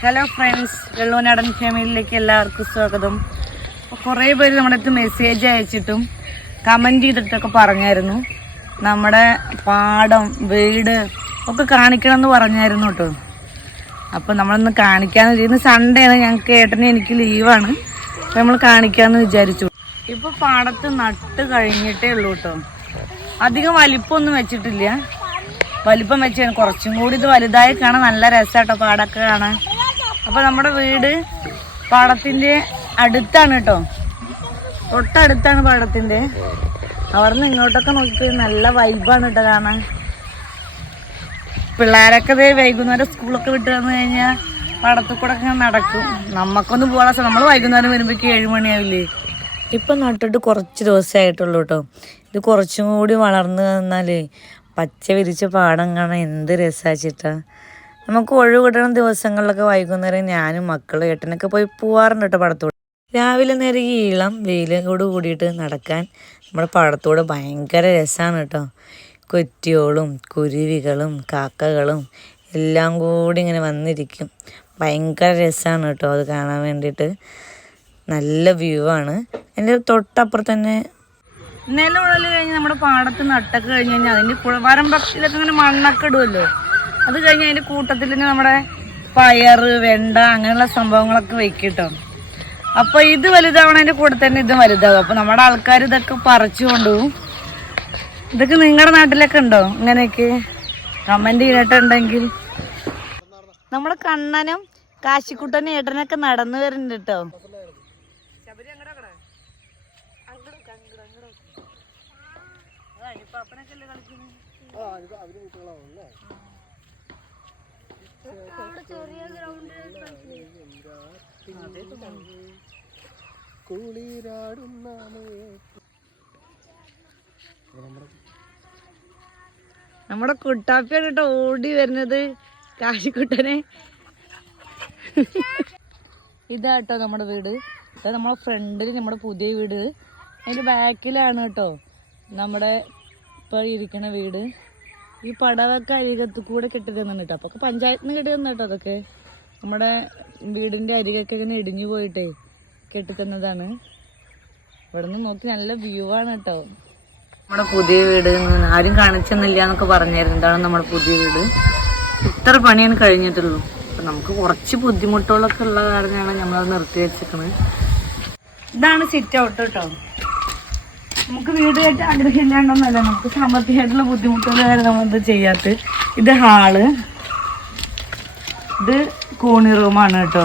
Hello friends വെള്ളൂനാടൻ ഫാമിലിയിലേക്ക് എല്ലാവർക്കും സ്വാഗതം. അപ്പോൾ കുറേ പേര് നമ്മുടെ അടുത്ത് മെസ്സേജ് അയച്ചിട്ടും കമന്റ് ചെയ്തിട്ടൊക്കെ പറഞ്ഞായിരുന്നു. നമ്മുടെ പാടം വീട് ഒക്കെ കാണിക്കണം എന്ന് പറഞ്ഞായിരുന്നു കേട്ടോ. അപ്പോൾ നമ്മളൊന്ന് കാണിക്കാന്ന് ഇന്ന് സൺഡേ ആണ്. ഞങ്ങൾക്ക് ഏട്ടന് എനിക്ക് ലീവാണ് അപ്പോൾ നമ്മൾ കാണിക്കാമെന്ന് വിചാരിച്ചു. ഇപ്പോൾ പാടത്ത് നട്ട് കഴിഞ്ഞിട്ടേ ഉള്ളൂ കേട്ടോ. അധികം വലിപ്പമൊന്നും വെച്ചിട്ടില്ല. വലിപ്പം വെച്ചാണ് കുറച്ചും കൂടി ഇത് വലുതായി കാണാൻ നല്ല രസമാട്ടോ പാടൊക്കെ കാണാൻ. അപ്പൊ നമ്മുടെ വീട് പാടത്തിന്റെ അടുത്താണ് കേട്ടോ. തൊട്ടടുത്താണ് പാടത്തിന്റെ. അവിടുന്ന് ഇങ്ങോട്ടൊക്കെ നോക്കി നല്ല വൈബാണ് കേട്ടോ കാണാൻ. പിള്ളേരൊക്കെ ഇതേ വൈകുന്നേരം സ്കൂളൊക്കെ വിട്ട് വന്നു കഴിഞ്ഞാൽ പടത്തിൽ കൂടെ ഒക്കെ നടക്കും. നമുക്കൊന്നും പോകാൻ നമ്മൾ വൈകുന്നേരം വരുമ്പോഴേക്ക് ഏഴുമണിയാവില്ലേ ഇപ്പൊ നട്ടിട്ട് കുറച്ച് ദിവസമായിട്ടുള്ളൂ കേട്ടോ. ഇത് കുറച്ചും കൂടി വളർന്നു വന്നാൽ പച്ച വിരിച്ച പാടം കാണാൻ എന്ത് രസാച്ചിട്ടാ നമുക്ക് ഒഴിവ് കിട്ടണ ദിവസങ്ങളിലൊക്കെ വൈകുന്നേരം ഞാനും മക്കളും ഏട്ടനൊക്കെ പോയി പോവാറുണ്ട് കേട്ടോ പടത്തോട്. രാവിലെ നേരം ഈ ഇളം വെയിലോട് കൂടിയിട്ട് നടക്കാൻ നമ്മുടെ പടത്തോട് ഭയങ്കര രസമാണ് കേട്ടോ. കൊറ്റിയോളും കുരുവികളും കാക്കകളും എല്ലാം കൂടി ഇങ്ങനെ വന്നിരിക്കും. ഭയങ്കര രസമാണ് കേട്ടോ അത് കാണാൻ വേണ്ടിയിട്ട്. നല്ല വ്യൂ ആണ്. എന്റെ തൊട്ടപ്പുറത്ത് തന്നെ നിലമുഴൽ കഴിഞ്ഞ് നമ്മുടെ പാടത്ത് നട്ടൊക്കെ കഴിഞ്ഞ് കഴിഞ്ഞാൽ അതിന്റെ വരമ്പത്തിലൊക്കെ ഇങ്ങനെ മണ്ണൊക്കെ ഇടുമല്ലോ അത് കഴിഞ്ഞ് അതിന്റെ കൂട്ടത്തിൽ നമ്മുടെ പയർ വെണ്ട അങ്ങനെയുള്ള സംഭവങ്ങളൊക്കെ വെക്കിട്ടോ. അപ്പോൾ ഇത് വലുതാവണതിന്റെ കൂടെ തന്നെ ഇത് വലുതാവും. അപ്പോൾ നമ്മുടെ ആൾക്കാർ ഇതൊക്കെ പറിച്ചു കൊണ്ടുപോകും ഇതൊക്കെ നിങ്ങളുടെ നാട്ടിലൊക്കെ ഉണ്ടോ? ഇങ്ങനെയൊക്കെ കമന്റ് ചെയ്തിട്ടുണ്ടെങ്കിൽ. നമ്മുടെ കണ്ണനും കാശിക്കുട്ടനും ഏട്ടനൊക്കെ നടന്നു വരുന്നുണ്ട് കേട്ടോ. കുളിരാടുന്ന നമ്മുടെ കുട്ടാപ്പിയാണ് കേട്ടോ ഓടി വരുന്നത്. കാശിക്കുട്ടനെ. ഇതാട്ടോ നമ്മുടെ വീട്. ഇതാ നമ്മുടെ ഫ്രണ്ടിൽ നമ്മുടെ പുതിയ വീട്. അതിന്റെ ബാക്കിലാണ് കേട്ടോ നമ്മുടെ ഇപ്പൊ ഇരിക്കണ വീട്. ഈ പടവൊക്കെ അരികത്ത് കൂടെ കെട്ടി തന്നു കേട്ടോ അപ്പൊ പഞ്ചായത്തിന് കെട്ടി തന്നു കേട്ടോ അതൊക്കെ. നമ്മുടെ വീടിന്റെ അരികൊക്കെ ഇങ്ങനെ ഇടിഞ്ഞു പോയിട്ടേ കെട്ടി തന്നതാണ് ഇവിടെ നിന്ന് നോക്കി നല്ല വ്യൂ ആണ് കേട്ടോ നമ്മുടെ പുതിയ വീട് ആരും കാണിച്ചെന്നില്ല എന്നൊക്കെ പറഞ്ഞായിരുന്നു. ഇതാണ് നമ്മുടെ പുതിയ വീട്. ഇത്ര പണിയാണ് കഴിഞ്ഞിട്ടുള്ളൂ. അപ്പൊ നമുക്ക് കുറച്ച് ബുദ്ധിമുട്ടുകളൊക്കെ ഉള്ള കാരണമാണ് നമ്മളത് നിർത്തി വെച്ചിരിക്കുന്നത് ഇതാണ് സിറ്റ് ഔട്ട് കേട്ടോ നമുക്ക് വീട് കയറ്റി ആഗ്രഹമില്ലാണ്ടൊന്നല്ല നമുക്ക് സാമ്പത്തികമായിട്ടുള്ള ബുദ്ധിമുട്ടുകൾ കാരണം നമ്മളിത് ചെയ്യാത്ത? ഇത് ഹാൾ. ഇത് കോണി റൂമാണ് കേട്ടോ.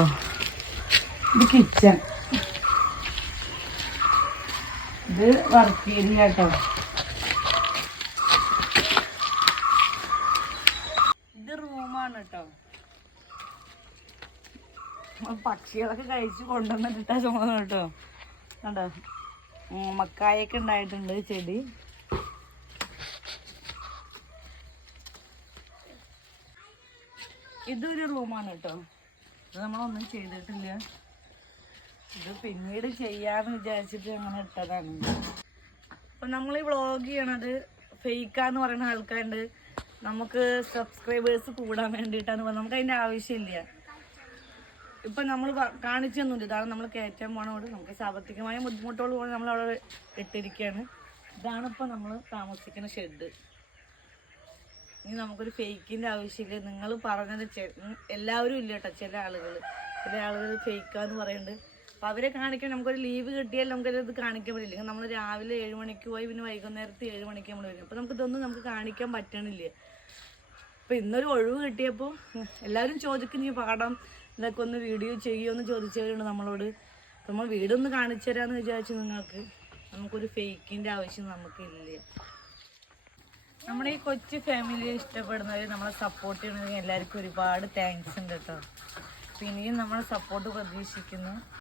ഇത് കിച്ചൺ. ഇത് വർക്ക് ഏരിയ കേട്ടോ. ഇത് റൂമാണ് കേട്ടോ. പക്ഷികളൊക്കെ കഴിച്ച് കൊണ്ടുവന്നിട്ടാ തോന്നുന്നു കേട്ടോ. കണ്ടോ? മക്കായൊക്കെ ഉണ്ടായിട്ടുണ്ട് ചെടി. ഇതൊരു റൂമാണ് കേട്ടോ. ഇത് നമ്മളൊന്നും ചെയ്തിട്ടില്ല. ഇത് പിന്നീട് ചെയ്യാന്ന് വിചാരിച്ചിട്ട് അങ്ങനെ ഇട്ടതാണ്. അപ്പൊ നമ്മൾ ഈ വ്ളോഗ് ചെയ്യണത് ഫേക്കാന്ന് പറയുന്ന ആൾക്കാരുണ്ട്. നമുക്ക് സബ്സ്ക്രൈബേഴ്സ് കൂടാൻ വേണ്ടിയിട്ടാണ് നമുക്ക് അതിന്റെ ആവശ്യമില്ല. ഇപ്പൊ നമ്മൾ കാണിച്ചു തന്നില്ല ഇതാണ് നമ്മൾ കയറ്റാൻ പോണോട് നമുക്ക് സാമ്പത്തികമായ ബുദ്ധിമുട്ടുകൾ കൊണ്ട് നമ്മൾ അവിടെ ഇട്ടിരിക്കുകയാണ് ഇതാണ് ഇപ്പൊ നമ്മൾ താമസിക്കുന്ന ഷെഡ്. ഇനി നമുക്കൊരു ഫേക്കിന്റെ ആവശ്യമില്ല. നിങ്ങൾ പറഞ്ഞത് എല്ലാവരും ഇല്ല കേട്ടോ ചില ആളുകൾ ചില ആളുകൾ ഫേക്കാന്ന് പറയുന്നുണ്ട് അപ്പൊ അവരെ കാണിക്കാൻ നമുക്കൊരു ലീവ് കിട്ടിയാൽ നമുക്ക് ഇത് കാണിക്കാൻ പറ്റില്ല. നമ്മൾ രാവിലെ ഏഴ് മണിക്ക് പോയി പിന്നെ വൈകുന്നേരത്ത് ഏഴ് മണിക്ക് നമ്മൾ വരും. അപ്പൊ നമുക്ക് ഇതൊന്നും നമുക്ക് കാണിക്കാൻ പറ്റണില്ല. അപ്പൊ ഇന്നൊരു ഒഴിവ് കിട്ടിയപ്പോൾ എല്ലാവരും ചോദിക്കും നീ പാടാം. ഇതൊക്കെ ഒന്ന് വീഡിയോ ചെയ്യുമെന്ന് ചോദിച്ചവരുണ്ട് നമ്മളോട്. നമ്മൾ വീടൊന്ന് കാണിച്ചു തരാമെന്ന് വിചാരിച്ചു നിങ്ങൾക്ക്. നമുക്കൊരു ഫേക്കിന്റെ ആവശ്യം നമുക്കില്ല. നമ്മുടെ ഈ കൊച്ചു ഫാമിലിയെ ഇഷ്ടപ്പെടുന്നവർ നമ്മളെ സപ്പോർട്ട് ചെയ്യണമെങ്കിൽ എല്ലാവർക്കും ഒരുപാട് താങ്ക്സ് ഉണ്ട് കേട്ടോ. പിന്നെയും നമ്മളെ സപ്പോർട്ട് പ്രതീക്ഷിക്കുന്നു.